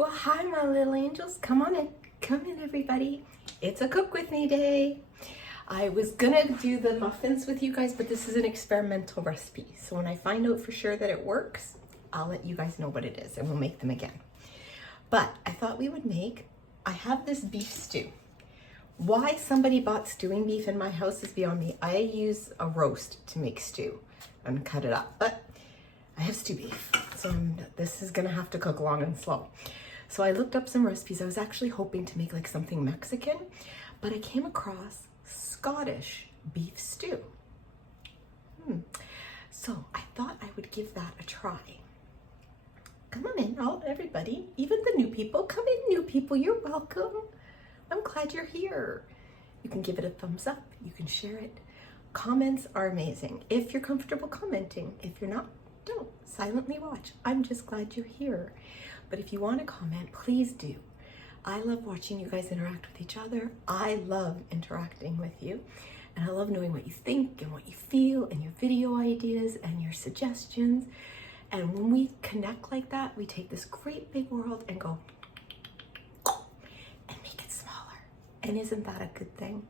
Well, hi, my little angels. Come on in. Come in, everybody. It's a cook with me day. I was gonna do the muffins with you guys, but this is an experimental recipe. So when I find out for sure that it works, I'll let you guys know what it is and we'll make them again. But I thought we would I have this beef stew. Why somebody bought stewing beef in my house is beyond me. I use a roast to make stew and cut it up, but I have stew beef. So this is gonna have to cook long and slow. So I looked up some recipes. I was actually hoping to make like something Mexican, but I came across Scottish beef stew. So I thought I would give that a try. Come on in, everybody, even the new people. Come in, new people, you're welcome. I'm glad you're here. You can give it a thumbs up, you can share it. Comments are amazing. If you're comfortable commenting, if you're not, don't. Silently watch. I'm just glad you're here. But if you want to comment, please do. I love watching you guys interact with each other. I love interacting with you. And I love knowing what you think and what you feel and your video ideas and your suggestions. And when we connect like that, we take this great big world and go and make it smaller. And isn't that a good thing?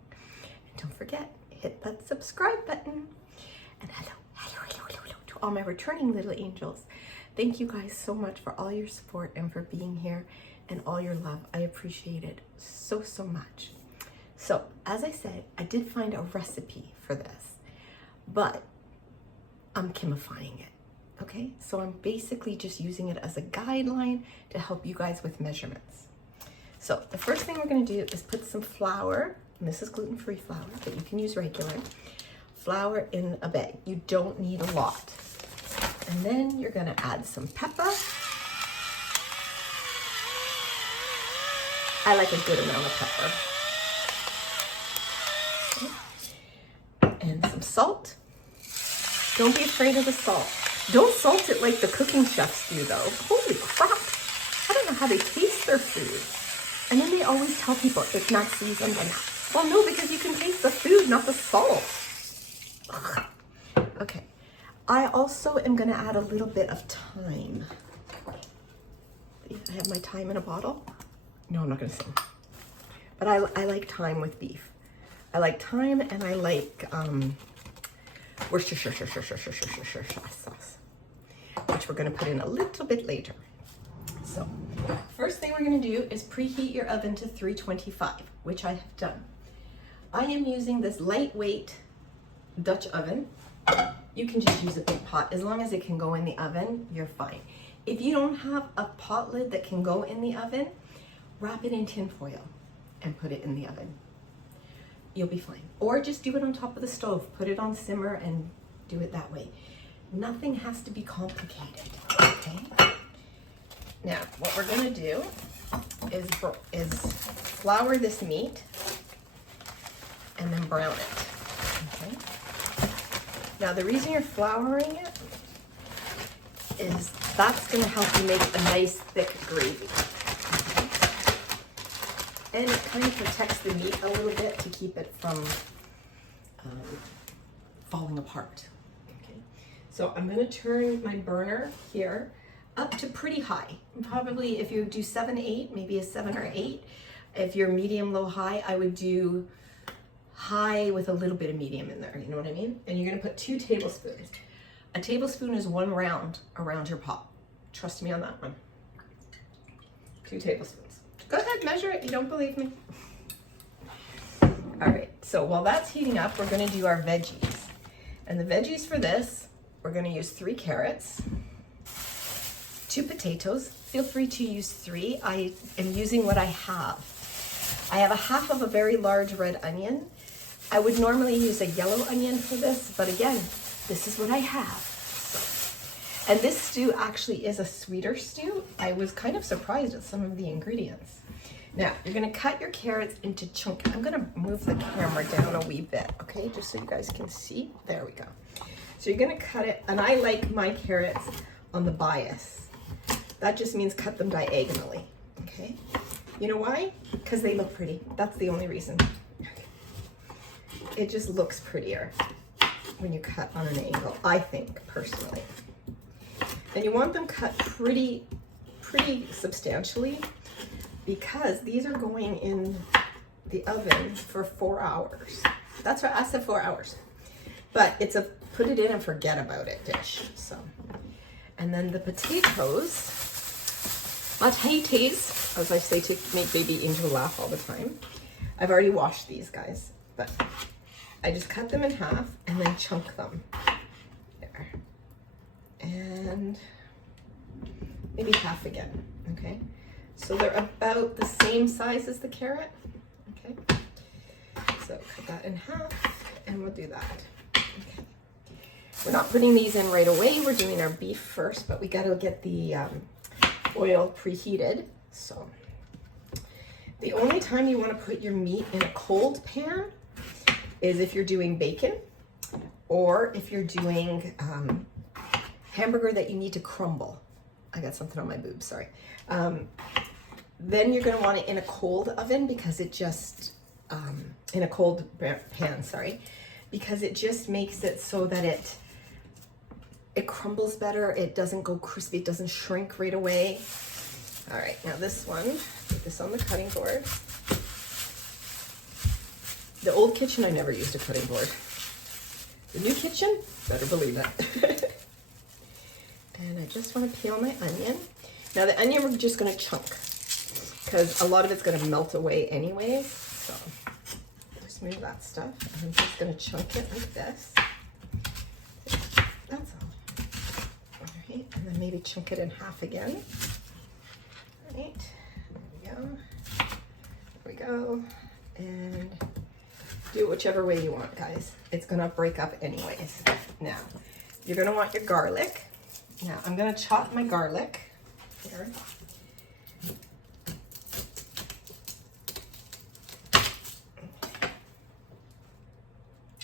And don't forget, hit that subscribe button. And hello to all my returning little angels. Thank you guys so much for all your support and for being here and all your love. I appreciate it so, so much. So, as I said, I did find a recipe for this, but I'm Kimifying it, okay? So I'm basically just using it as a guideline to help you guys with measurements. So the first thing we're gonna do is put some flour, and this is gluten-free flour, but you can use regular, flour in a bag. You don't need a lot. And then you're gonna add some pepper. I like a good amount of pepper. And some salt. Don't be afraid of the salt. Don't salt it like the cooking chefs do though. Holy crap. I don't know how they taste their food. And then they always tell people it's not seasoned enough. Well, no, because you can taste the food, not the salt. Ugh. Okay. I also am gonna add a little bit of thyme. I have my thyme in a bottle. No, I'm not gonna sing. But I like thyme with beef. I like thyme and I like Worcestershire sauce, which we're gonna put in a little bit later. So, first thing we're gonna do is preheat your oven to 325, which I have done. I am using this lightweight Dutch oven. You can just use a big pot. As long as it can go in the oven, you're fine. If you don't have a pot lid that can go in the oven, wrap it in tin foil and put it in the oven. You'll be fine. Or just do it on top of the stove. Put it on simmer and do it that way. Nothing has to be complicated, okay? Now, what we're gonna do is flour this meat and then brown it, okay? Now, the reason you're flouring it is that's gonna help you make a nice thick gravy. And it kind of protects the meat a little bit to keep it from falling apart. Okay, so I'm gonna turn my burner here up to pretty high. Probably if you do 7, 8, maybe a 7 or 8. If you're medium, low, high, I would do high with a little bit of medium in there, you know what I mean? And you're gonna put 2 tablespoons. A tablespoon is 1 round around your pot. Trust me on that one. 2 tablespoons. Go ahead, measure it, you don't believe me. All right, so while that's heating up, we're gonna do our veggies. And the veggies for this, we're gonna use 3 carrots, 2 potatoes. Feel free to use 3. I am using what I have. I have a half of a very large red onion. I would normally use a yellow onion for this, but again, this is what I have. So. And this stew actually is a sweeter stew. I was kind of surprised at some of the ingredients. Now, you're gonna cut your carrots into chunks. I'm gonna move the camera down a wee bit, okay? Just so you guys can see. There we go. So you're gonna cut it, and I like my carrots on the bias. That just means cut them diagonally, okay? You know why? Because they look pretty. That's the only reason. It just looks prettier when you cut on an angle, I think, personally. And you want them cut pretty pretty substantially because these are going in the oven for 4 hours. That's what I said, 4 hours. But it's a put it in and forget about it dish. So, and then the potatoes, as I say to make baby Angel laugh all the time. I've already washed these guys, but I just cut them in half and then chunk them. There. And maybe half again, okay? So they're about the same size as the carrot, okay? So cut that in half and we'll do that, okay? We're not putting these in right away. We're doing our beef first, but we gotta get the oil preheated. So the only time you wanna put your meat in a cold pan is if you're doing bacon or if you're doing hamburger that you need to crumble. I got something on my boobs, sorry. Then you're gonna want it in a cold oven because it just, in a cold pan, sorry, because it just makes it so that it crumbles better, it doesn't go crispy, it doesn't shrink right away. All right, now this one, put this on the cutting board. The old kitchen, I never used a cutting board. The new kitchen, better believe it. And I just want to peel my onion. Now the onion we're just going to chunk because a lot of it's going to melt away anyways. So just move that stuff. And I'm just going to chunk it like this. That's all. All right, and then maybe chunk it in half again. All right, there we go. And do it whichever way you want, guys. It's going to break up anyways. Now, you're going to want your garlic. Now, I'm going to chop my garlic here.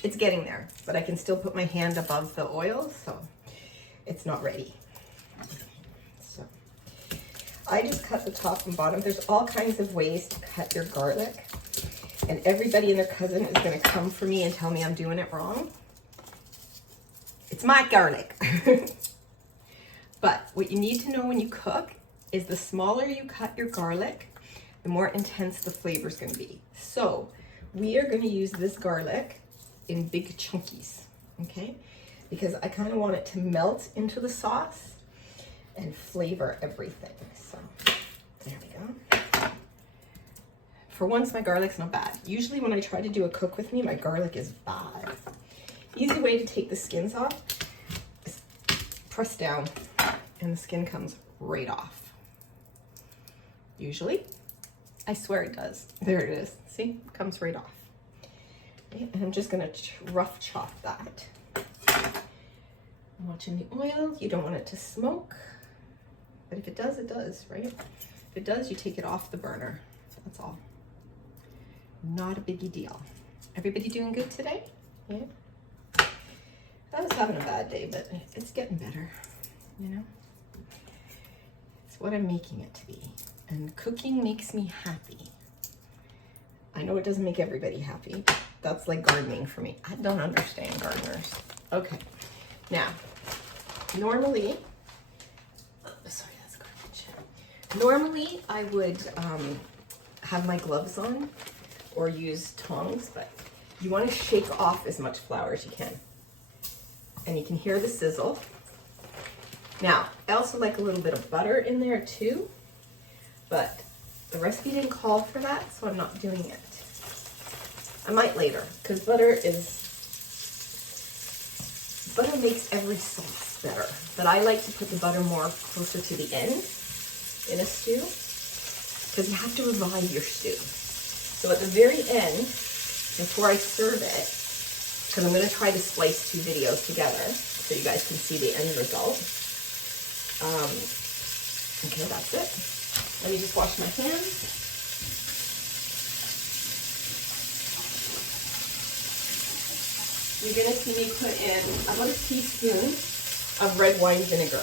It's getting there, but I can still put my hand above the oil, so it's not ready. So I just cut the top and bottom. There's all kinds of ways to cut your garlic, and everybody and their cousin is going to come for me and tell me I'm doing it wrong. It's my garlic. But what you need to know when you cook is the smaller you cut your garlic, the more intense the flavor is going to be. So we are going to use this garlic in big chunkies, okay? Because I kind of want it to melt into the sauce and flavor everything. So there we go. For once, my garlic's not bad. Usually when I try to do a cook with me, my garlic is bad. Easy way to take the skins off is press down and the skin comes right off. Usually. I swear it does. There it is. See? It comes right off. Okay, and I'm just going to rough chop that. I'm watching the oil. You don't want it to smoke. But if it does, it does, right? If it does, you take it off the burner. That's all. Not a biggie deal. Everybody doing good today? Yeah? I was having a bad day, but it's getting better, you know? It's what I'm making it to be. And cooking makes me happy. I know it doesn't make everybody happy. That's like gardening for me. I don't understand gardeners. Okay, now, normally, sorry, that's garbage. Normally, I would have my gloves on or use tongs, but you want to shake off as much flour as you can. And you can hear the sizzle. Now, I also like a little bit of butter in there too, but the recipe didn't call for that, so I'm not doing it. I might later, because butter makes every sauce better. But I like to put the butter more closer to the end in a stew, because you have to revive your stew. So at the very end, before I serve it, because I'm going to try to splice two videos together so you guys can see the end result. Okay, that's it. Let me just wash my hands. You're going to see me put in about a teaspoon of red wine vinegar.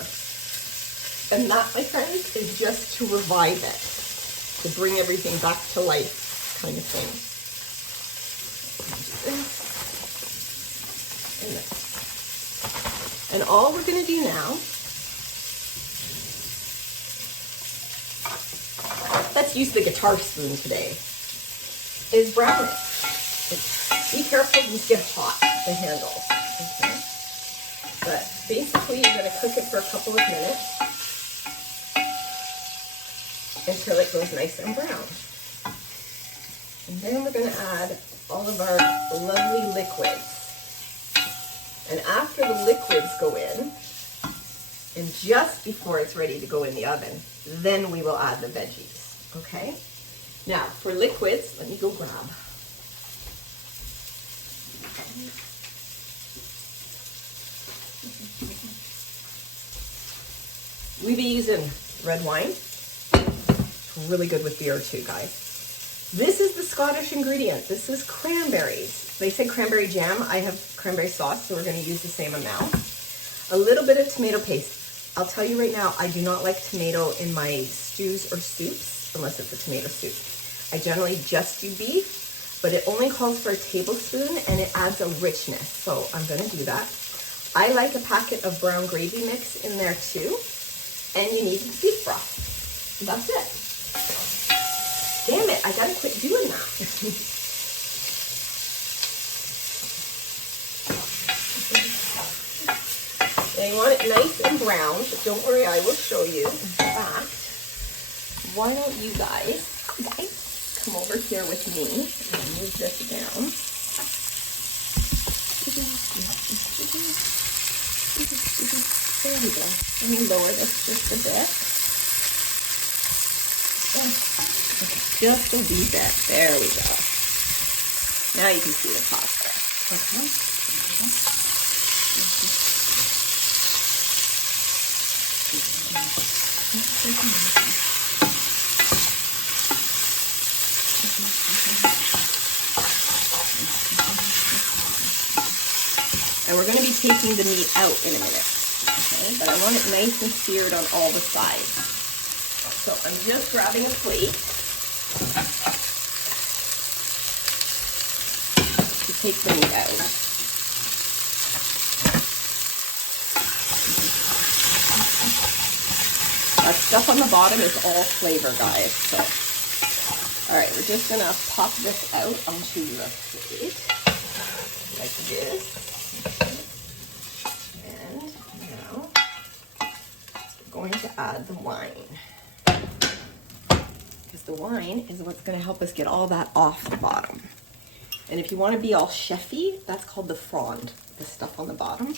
And that, my friends, is just to revive it, to bring everything back to life kind of thing. And this. And all we're going to do now just used the guitar spoon today, is brown it. Be careful, these get hot, the handles. Okay. But basically, you're going to cook it for a couple of minutes until it goes nice and brown. And then we're going to add all of our lovely liquids. And after the liquids go in, and just before it's ready to go in the oven, then we will add the veggies, okay? Now, for liquids, let me go grab. We be using red wine. It's really good with beer too, guys. This is the Scottish ingredient. This is cranberries. They say cranberry jam. I have cranberry sauce, so we're going to use the same amount. A little bit of tomato paste. I'll tell you right now, I do not like tomato in my stews or soups, unless it's a tomato soup. I generally just do beef, but it only calls for a tablespoon, and it adds a richness, so I'm going to do that. I like a packet of brown gravy mix in there too, and you need beef broth. That's it. Damn it, I gotta quit doing that. Now you want it nice and brown, but don't worry, I will show you. In fact, why don't you guys come over here with me and move this down. There we go. Let me lower this just a bit. Okay, just a wee bit. There we go. Now you can see the top there. Okay. And we're going to be taking the meat out in a minute. Okay, but I want it nice and seared on all the sides. So I'm just grabbing a plate to take the meat out. That stuff on the bottom is all flavor, guys. So, all right, we're just gonna pop this out onto the plate like this. And now we're going to add the wine. Because the wine is what's going to help us get all that off the bottom. And if you want to be all chefy, that's called the frond, the stuff on the bottom.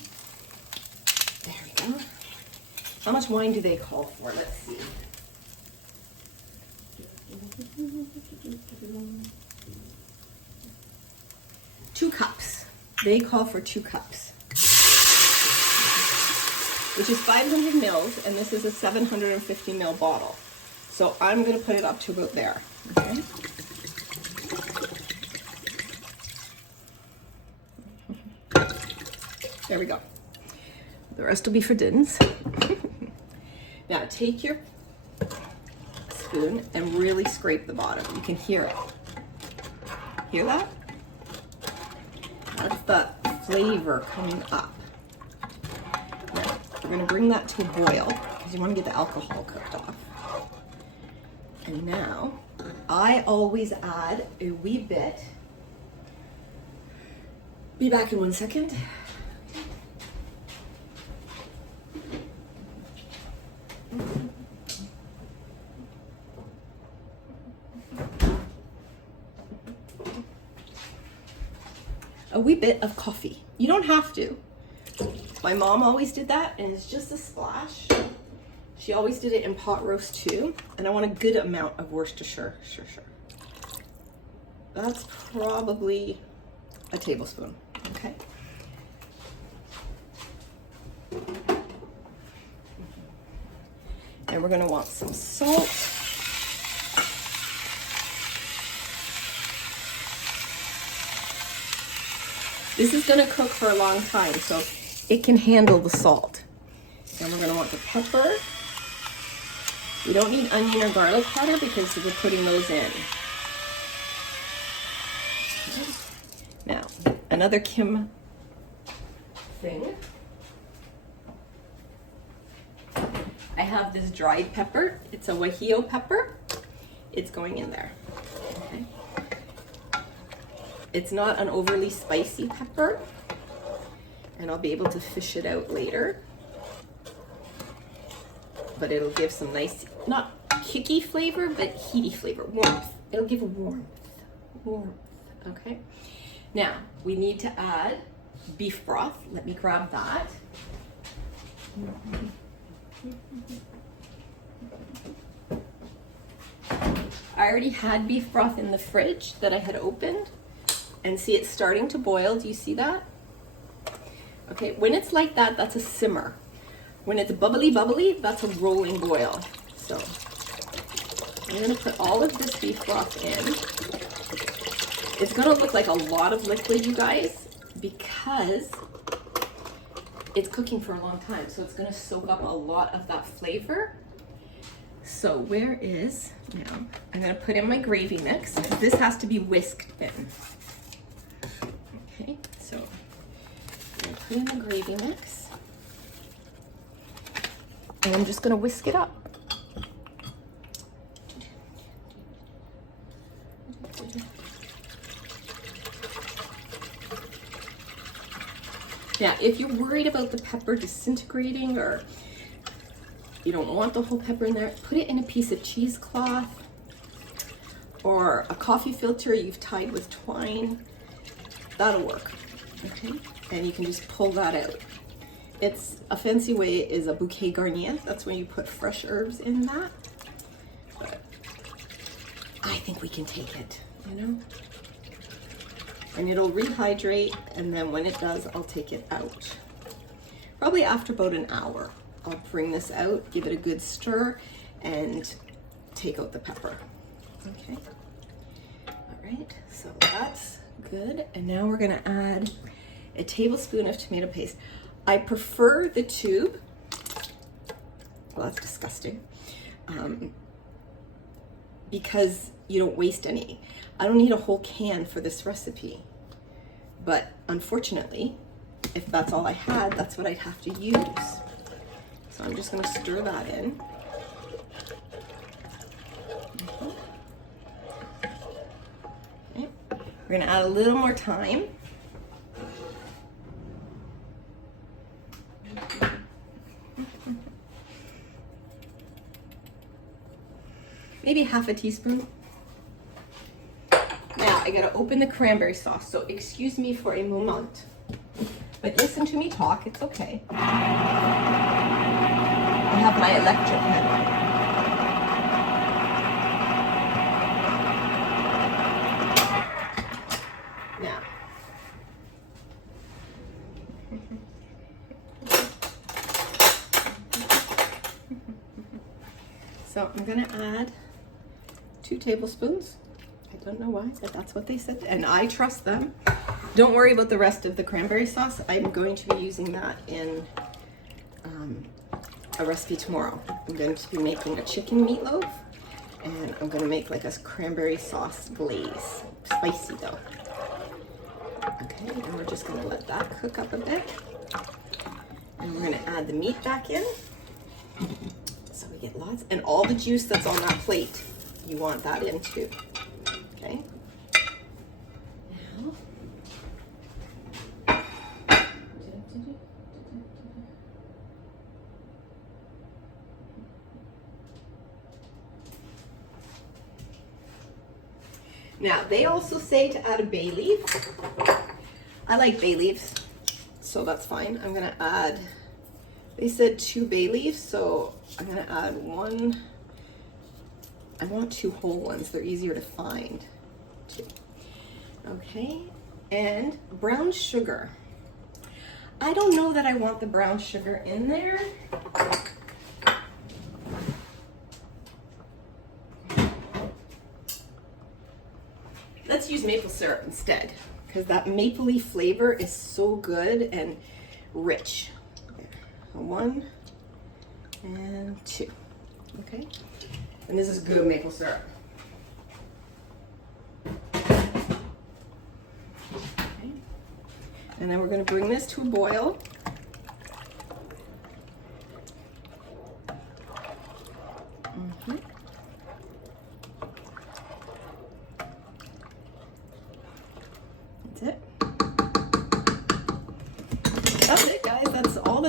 There we go. How much wine do they call for? Let's see. Two cups. They call for 2 cups. Which is 500 mils, and this is a 750 ml bottle. So I'm going to put it up to about there. Okay. There we go. The rest will be for Dins. Now take your spoon and really scrape the bottom. You can hear it. Hear that? That's the flavor coming up. Now we're going to bring that to a boil because you want to get the alcohol cooked off. And now I always add a wee bit. Be back in 1 second. A wee bit of coffee. You don't have to. My mom always did that, and it's just a splash. She always did it in pot roast too, and I want a good amount of Worcestershire. That's probably a tablespoon, okay? And we're gonna want some salt. This is gonna cook for a long time, so it can handle the salt. And we're gonna want the pepper. We don't need onion or garlic powder because we're putting those in. Okay. Now, another Kim thing. I have this dried pepper. It's a Wahio pepper. it's going in there. Okay. It's not an overly spicy pepper, and I'll be able to fish it out later. But it'll give some nice, not kicky flavor, but heaty flavor, warmth. It'll give warmth, okay? Now, we need to add beef broth. Let me grab that. I already had beef broth in the fridge that I had opened, and see it's starting to boil. Do you see that? Okay, when it's like that, that's a simmer. When it's bubbly, that's a rolling boil. So I'm gonna put all of this beef broth in. It's gonna look like a lot of liquid, you guys, because it's cooking for a long time. So it's gonna soak up a lot of that flavor. So where is, now, I'm gonna put in my gravy mix. This has to be whisked in. Okay, so I'm gonna put in the gravy mix. And I'm just gonna whisk it up. Now, if you're worried about the pepper disintegrating or you don't want the whole pepper in there, put it in a piece of cheesecloth or a coffee filter you've tied with twine. That'll work, okay? And you can just pull that out. It's a fancy way is a bouquet garnier. That's when you put fresh herbs in that. But I think we can take it, you know? And it'll rehydrate, and then when it does, I'll take it out. Probably after about an hour. I'll bring this out, give it a good stir, and take out the pepper. Okay. All right, so that's good. And now we're gonna add a tablespoon of tomato paste. I prefer the tube. Well, that's disgusting. Because you don't waste any. I don't need a whole can for this recipe. But unfortunately, if that's all I had, that's what I'd have to use. So I'm just gonna stir that in. Okay. We're gonna add a little more thyme. Maybe half a teaspoon. Now I gotta open the cranberry sauce, so excuse me for a moment. But listen to me talk, it's okay. I have my electric pen on. Now. So I'm gonna add 2 tablespoons. I don't know why, but that's what they said, and I trust them. Don't worry about the rest of the cranberry sauce. I'm going to be using that in a recipe tomorrow. I'm going to be making a chicken meatloaf, and I'm going to make like a cranberry sauce glaze. Spicy though. Okay, and we're just going to let that cook up a bit. And we're going to add the meat back in. So we get lots, and all the juice that's on that plate, you want that in too. Okay. Now, they also say to add a bay leaf. I like bay leaves, so that's fine. I'm gonna add, they said 2 bay leaves, so I'm gonna add 1. I want 2 whole ones, they're easier to find. 2. Okay, and brown sugar. I don't know that I want the brown sugar in there. Let's use maple syrup instead, because that mapley flavor is so good and rich. 1 and 2. Okay, and this is good maple syrup. Okay. And then we're going to bring this to a boil.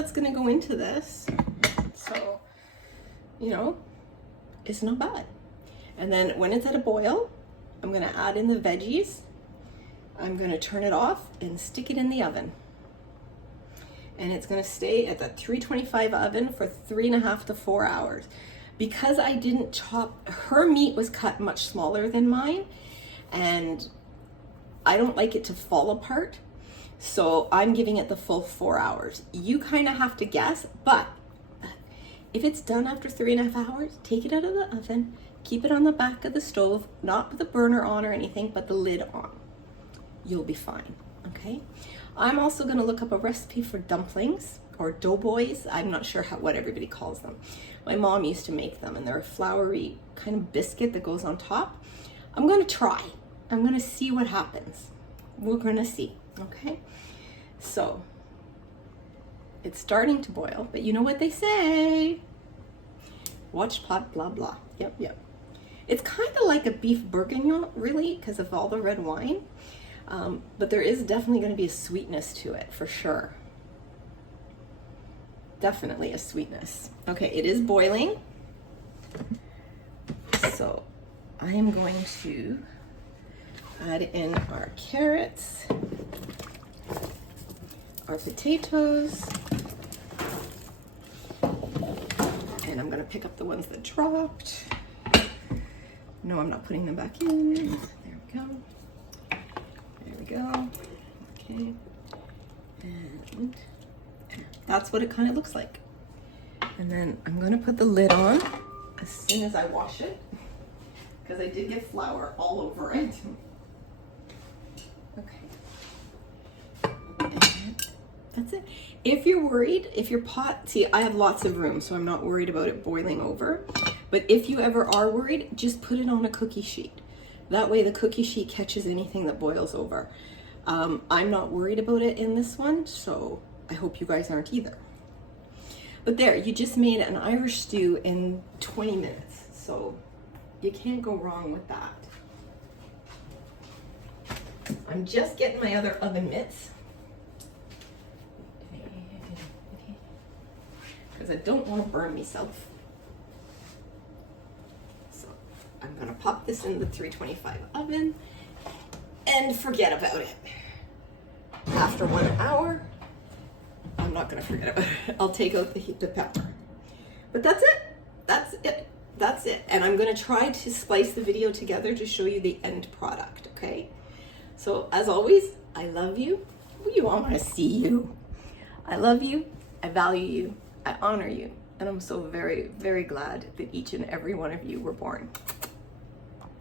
that's gonna go into this. So, you know, it's not bad. And then when it's at a boil, I'm gonna add in the veggies. I'm gonna turn it off and stick it in the oven. And it's gonna stay at the 325 oven for 3.5 to 4 hours. Because I didn't chop, her meat was cut much smaller than mine, and I don't like it to fall apart. So I'm giving it the full 4 hours. You kind of have to guess, but if it's done after 3.5 hours, take it out of the oven, keep it on the back of the stove, not with the burner on or anything, but the lid on. You'll be fine, okay? I'm also gonna look up a recipe for dumplings or doughboys. I'm not sure what everybody calls them. My mom used to make them, and they're a floury kind of biscuit that goes on top. I'm gonna try. I'm gonna see what happens. We're gonna see, okay? So, it's starting to boil, but you know what they say. Watch pot, blah, blah. Yep. It's kind of like a beef bourguignon, really, because of all the red wine. But there is definitely going to be a sweetness to it, for sure. Definitely a sweetness. Okay, it is boiling. So I am going to add in our carrots, our potatoes, and I'm going to pick up the ones that dropped. No, I'm not putting them back in. There we go. There we go. Okay. And that's what it kind of looks like. And then I'm going to put the lid on as soon as I wash it, because I did get flour all over it. Okay. And that's it. If you're worried, if your pot, see, I have lots of room, so I'm not worried about it boiling over. But if you ever are worried, just put it on a cookie sheet. That way the cookie sheet catches anything that boils over. I'm not worried about it in this one, so I hope you guys aren't either. But there, you just made an Irish stew in 20 minutes, so you can't go wrong with that. I'm just getting my other oven mitts, because I don't want to burn myself. So I'm gonna pop this in the 325 oven and forget about it. After 1 hour, I'm not gonna forget about it. I'll take out the pepper. But that's it. And I'm gonna try to splice the video together to show you the end product, okay? So as always, I love you. You all wanna see you. I love you, I value you, I honor you, and I'm so very, very glad that each and every one of you were born.